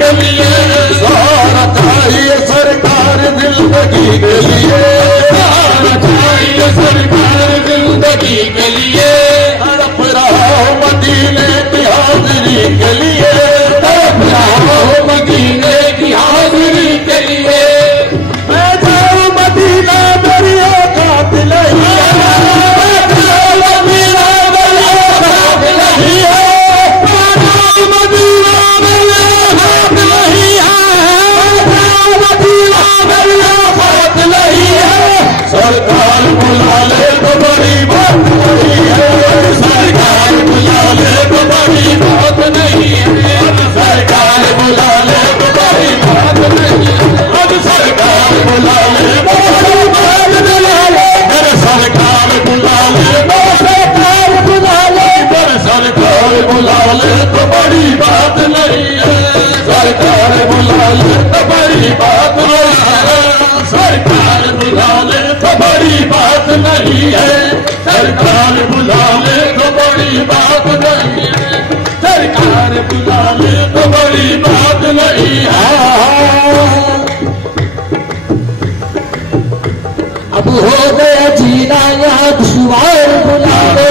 के लिए, सारा चाहिए सरकार जिंदगी के लिए, सारा चाहिए सरकार जिंदगी के लिए, तड़प रहा हूं मदीने की हाजिरी के लिए, तड़प रहा हूं मदीने की हाजिरी के लिए, मैं जाऊं मदीना मेरी औकात नहीं है, मैं जाऊं मदीना मेरी औकात नहीं है, मैं जाऊं मदीना मेरी औकात नहीं है, मैं जाऊं मदीना मेरी औकात नहीं है, सरकार बुला ले तो बड़ी बात नहीं है, सरकार बुला ले तो बड़ी बात नहीं है, सरकार बुला ले तो बड़ी बात नहीं है, अब सरकार बुला ले तो बड़ी बात नहीं है, मेरे सरकार बुला ले तो सरकार बुला ले, मेरे सरकार बुला ले तो बड़ी बात नहीं है, सरकार बुला ले तो बड़ी बात नहीं है, सरकार बुला ले तो बड़ी बात नहीं है, सरकार बुला ले तो बड़ी बात नहीं है, सरकार बुला ले तो बड़ी बात नहीं है। अब हो गया जीना यहाँ दुश्वार बुला लो,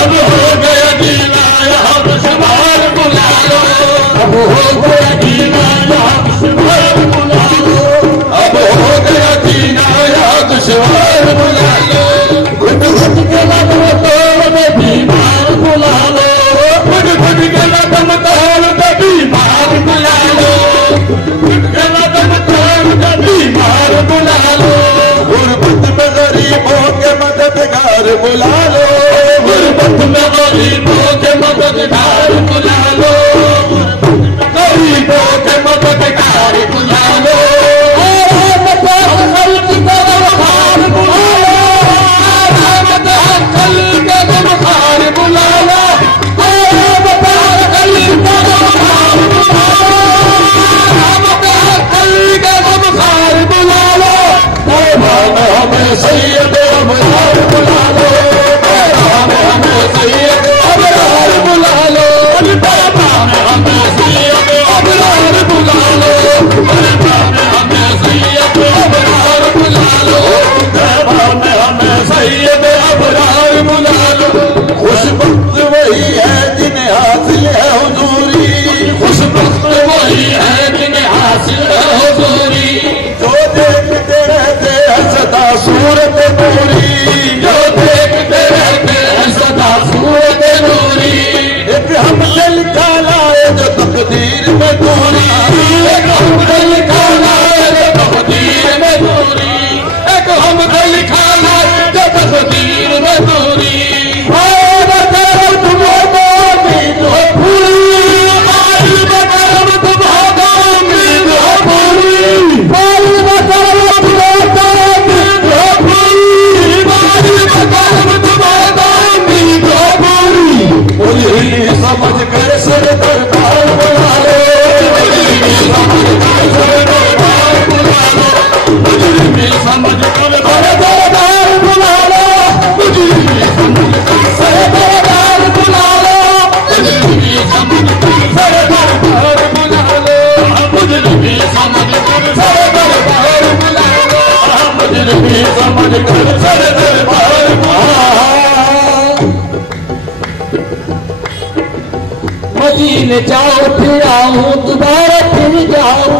अब हो गया जीना यहाँ दुश्वार बुला लो, अब हो गया जीना यहाँ दुश्वार बुला लो, अब हो गया जीना यहाँ दुश्वार बुला लो, घुट घुट के लदम तोड़ में बीमार बुला लो, घुट घुट के लदम तोड़ में बीमार बुला लो, घुट के लदम तोड़ में बीमार बुला लो, गुरबत में गरीबों के मददगार बुला लो, गुरबत में गरीबों के मददगार बुला लो, गरीबों के मददगार बुला लो, सैयद अबरार बुला लो, हमें सैयद अबरार बुला लो, हमें सैयद अबरार बुला लो, हमें सैयद अबरार बुला लो, हमें सैयद अबरार बुला लो, खुशबख्त वही है जिन्हें हासिल है हुजूरी, खुशबख्त वही है जिन्हें हासिल है हुजूरी, जो देखते रहते हैं सदा सूरत नूरी, जो देखते रहते हैं सदा सूरत नूरी, एक हमसे लिखा लाए जो तकदीर में दूरी, एक हमसे लिखा लाए जो तकदीर में दूरी, एक हमसे लिखा लाए जो तकदीर में दूरी, समझ कर सर दरबार बुला लो, समझ कर सर दरबार बुला लो, समझ कर सर दरबार बुला लो, समझ कर सर दरबार बुला लो, समझ कर सर दरबार बुला लो, समझ कर सर दरबार बुला लो, समझ कर सर दरबार बुला लो। मदीने जाओ फिर आओ दोबारा फिर जाओ,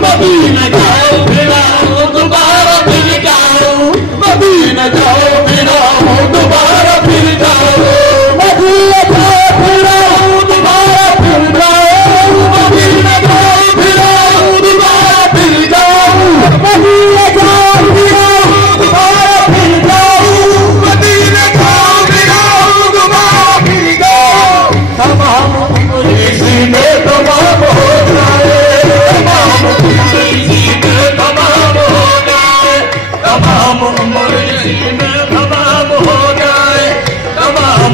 मदीने जाओ फिर आओ दोबारा फिर जाओ, मदीने जाओ फिर आओ दोबारा फिर जाओ, मदीने जाओ फिर आओ दोबारा फिर जाओ, मदीने जाओ फिर आओ दोबारा फिर जाओ, मदीने जाओ फिर आओ दोबारा फिर जाओ, मदीने जाओ फिर आओ दोबारा फिर जाओ, तमाम इसी में तमाम हो जाए, तमाम इसी में तमाम हो जाए, तमाम उम्र इसी में तमाम हो जाए, तमाम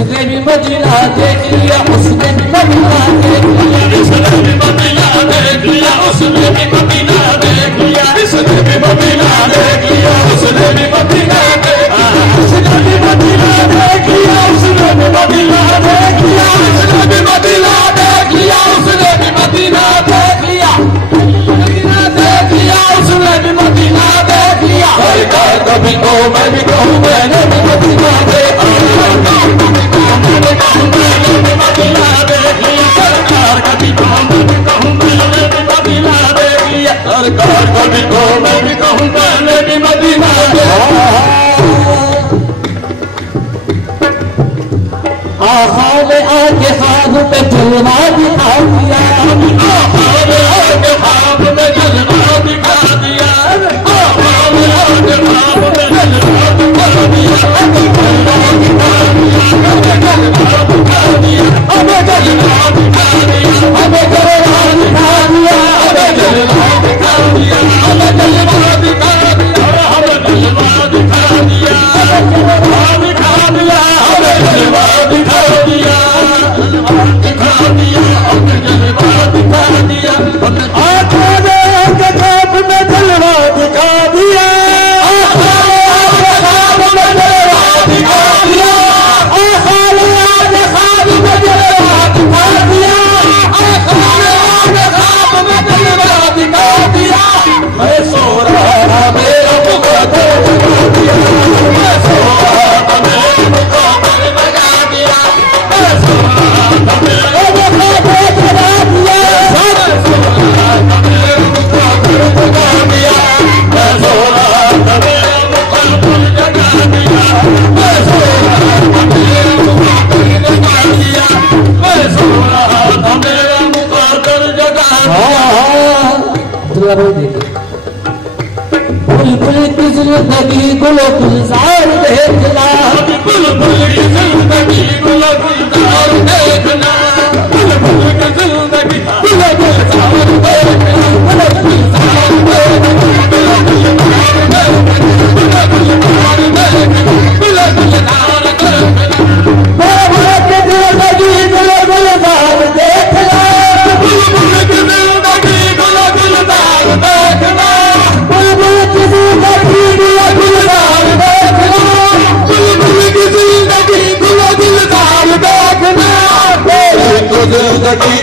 उसने भी मदीना देख लिया, उसने भी मदीना देख लिया, इसने भी मदीना देख लिया, उसने भी मदीना देख लिया, इसने भी मदीना देख लिया, उसने भी मदीना देख लिया, उसने भी मदीना देख लिया, उसने भी मदीना देख लिया, उसने भी मदीना देख लिया, उसने भी मदीना देख लिया, मदीना देख लिया, उसने भी मदीना देख लिया। सरकार कभी को मैं भी कहूँ मैंने भी मदीना देख लिया, मैंने भी मदीना देख लिया, सरकार कभी को मैं भी कहूँ मैंने भी मदीना देख लिया, सरकार कभी को मैं भी कहूँ मैंने भी मदीना देख लिया। आहा ने आके खाब पे जलवा दिखा दिया, आहा ने आके खाब में जलवा दिखा दिया, आहा ने आके खाब में जलवा दिखा दिया, हमें जलवा दिखा दिया, हमें जलवा दिखा दिया, हमें जलवा दिखा दिया, हमें जलवा दिखा दिया, हमें जलवा दिखा दिया, हमें जलवा दिखा दिया, हमें जलवा दिखा दिया, हमें जलवा दिखा दिया, हमें जलवा दिखा दिया, जलवा दिखा दिया, हमें जलवा दिखा दिया, हमें आंखों ने आके ख्वाब में जलवा दिखा दिया, आंखों ने आके ख्वाब में जलवा दिखा दिया, आंखों ने आके ख्वाब में जलवा दिखा दिया, आंखों ने आके ख्वाब में जलवा दिखा दिया। मैं सो रहा मेरा मुकद्दर जगा दिया, मैं सो रहा मेरा मुकद्दर जगा दिया, मैं सो रहा मेरा मुकद्दर जगा दिया, मैं सो रहा मेरा मुकद्दर जगा दिया, मैं सो रहा मेरा मुकद्दर जगा दिया, मैं सो रहा मेरा मुकद्दर जगा दिया, मैं सो रहा मेरा मुकद्दर जगा दिया। बुलबुल की जिंदगी गुलो गुलजार देखना, बुलबुल की जिंदगी गुलो गुलजार देखना, बुलबुल की जिंदगी गुलो गुलजार देखना, गुलो गुलजार देखना, गुलो गुलजार देखना, गुलो गुलजार देखना, गुलो गुलजार देखना, बुलबुल की जिंदगी गुलो गुलजार देखना, बुलबुल की जिंदगी गुलो गुलजार देखना, बुलबुल की जिंदगी गुलो गुलजार देखना, बुलबुल की जिंदगी गुलो गुलजार देखना, जिंदगी